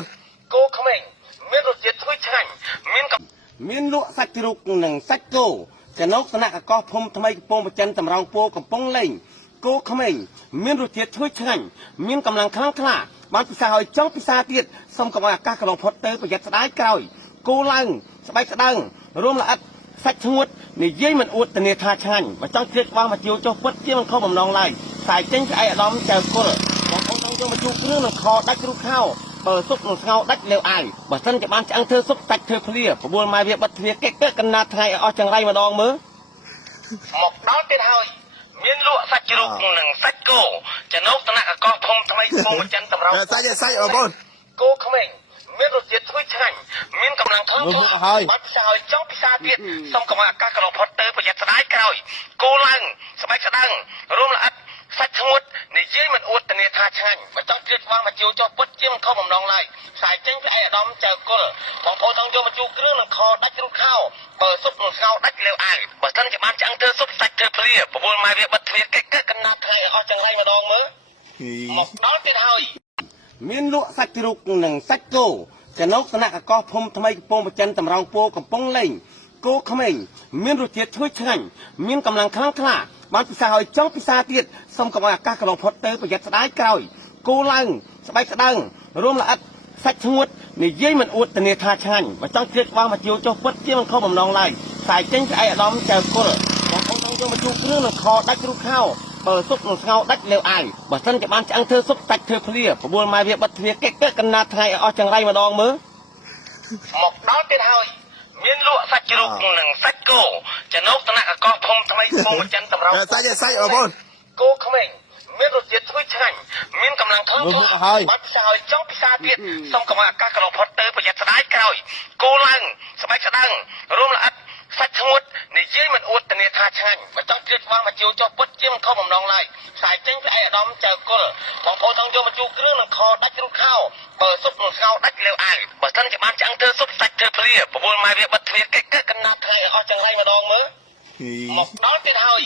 នគោក្មេងមានរសជាតិឈ្ងុយឆ្ងាញ់មានលក់សាច់ជ្រូកនិងសាច់គោចំណុកស្នាក់កកោភូមិថ្មីកំពង់ប្រចិនតម្រង់ពោកំពង់លេងគោក្មេងមានរសជាតិឈ្ងុយឆ្ងាញ់មានកម្លាំងខ្លាំងក្លាបានពិសាឲ្យចង់ពិសាទៀតសូមកុំឲ្យអាកាសកន្លងផុតទៅប្រយ័ត្នស្ដាយក្រោយគោឡើងស្បែកស្ដើងរួមល្អិតសាច់ឈ្ងួតនិយាយមិនអួតធានាថាឆ្ងាញ់បើចង់ជ្រៀតច្បាស់មកជួចុះពុតជាមិនខុសបំណងឡើយខ្សែចេញក្អែកអាដាមចៅគុលបងប្អូនចង់យកមកជួគ្រឿងនឹងខដាច់គ្រូខោបើស៊ុបនឹងស្ងោដាច់លេវអាយបើសិនជាបានឆ្អឹងធ្វើស៊ុបសាច់ធ្វើភ្លាប្រួលម៉ែវាបិទទ្វារកិកកណ្ណាថ្ងៃឲ្យអស់ចង្រៃម្ដងមើលមកដល់ទៀតហើយមានលក់សាច់ជ្រូកនិងសាច់គោចំណុកថ្នាក់កកោភូមិថ្មីកំពង់ប្រចិនតម្រង់សាច់បងប្អូនគោក្មេងមានរសជាតិឈ្ងុយឆ្ងាញ់មានកម្លាំងធន់បាត់ផ្សាឲ្យចង់ពិសាទៀតសូមកុំឲ្យអាកាសកន្លងផុតទៅប្រយ័ត្នស្ដាយក្រោយគោឡើងស្បែកស្ដើងរួមល្អិតសាច់ឈ្ងួតនិយាយមិនអួតធានាថាឆ្ងាញ់បើចង់ជ្រៀតច្បាស់មកជួចុះពុតជាមិនខុសបំណងឡើយខ្សែចេញក្អែកអាដាមចៅគុលបងប្អូនចង់យកមកជួគ្រឿងនឹងខដាច់គ្រូខោបើស៊ុបនឹងស្ងោដាច់លេវអាយបើសិនជាបានឆ្អឹងធ្វើស៊ុបសាច់ធ្វើភ្លាប្រួលម៉ែវាបិទទ្វារកិកកណ្ណាថ្ងៃឲ្យអស់ចង្រៃម្ដងមើលមកដល់ទៀតហើយមានលក់សាច់ជ្រូកនិងសាច់គោចំណុកថ្នាក់កកោភូមិថ្មីកំពង់ប្រចិនតម្រង់ពោកំពង់លេងគោក្មេងមានរសជាតិឈ្ងុយឆ្ងាញ់មានកម្លាំងខ្លាំងក្លាបានពិសាឲ្យចង់ពិសាទៀតសូមកុំឲ្យអាកាសកន្លងផុតទៅប្រយ័ត្នស្ដាយក្រោយគោឡើងស្បែកស្ដើងរួមល្អិតសាច់ឈ្ងួតនិយាយមិនអួតធានាថាឆ្ងាញ់បើចង់ជ្រៀតច្បាស់មកជួចុះពុតជាមិនខុសបំណងឡើយខ្សែចេញក្អែកអាដាមចៅគុលបងប្អូនចង់យកមកជួគ្រឿងនឹងខដាច់គ្រូខោបើស៊ុបនឹងស្ងោដាច់លេវអាយបើសិនជាបានឆ្អឹងធ្វើស៊ុបសាច់ធ្វើភ្លាប្រួលម៉ែវាបិទទ្វារកិកកណ្ណាថ្ងៃឲ្យអស់ចង្រៃម្ដងមើលមកដល់ទៀតហើយមានលក់សាច់ជ្រូកនិងសាច់គោចំណុកថ្នាក់កកោភូមិថ្មីកំពង់ប្រចិនតម្រង់សាច់បងប្អូនគោក្មេងមានរសជាតិឈ្ងុយឆ្ងាញ់មានកម្លាំងធន់បាត់ផ្សាឲ្យចង់ពិសាទៀតសូមកុំឲ្យអាកាសកន្លងផុតទៅប្រយ័ត្នស្ដាយក្រោយគោឡើងស្បែកស្ដើងរួមល្អិតសាច់ឈ្ងួតនិយាយមិនអួតធានាថាឆ្ងាញ់បើចង់ជ្រៀតច្បាស់មកជួចុះពុតជាមិនខុសបំណងឡើយខ្សែចេញក្អែកអាដាមចៅគុលបងប្អូនចង់យកមកជួគ្រឿងនឹងខដាច់គ្រូខោបើស៊ុបនឹងស្ងោដាច់លេវអាយបើសិនជាបានឆ្អឹងធ្វើស៊ុបសាច់ធ្វើភ្លាប្រួលម៉ែវាបិទទ្វារកិកកណ្ណាថ្ងៃឲ្យអស់ចង្រៃម្ដងមើលមកដល់ទៀតហើយ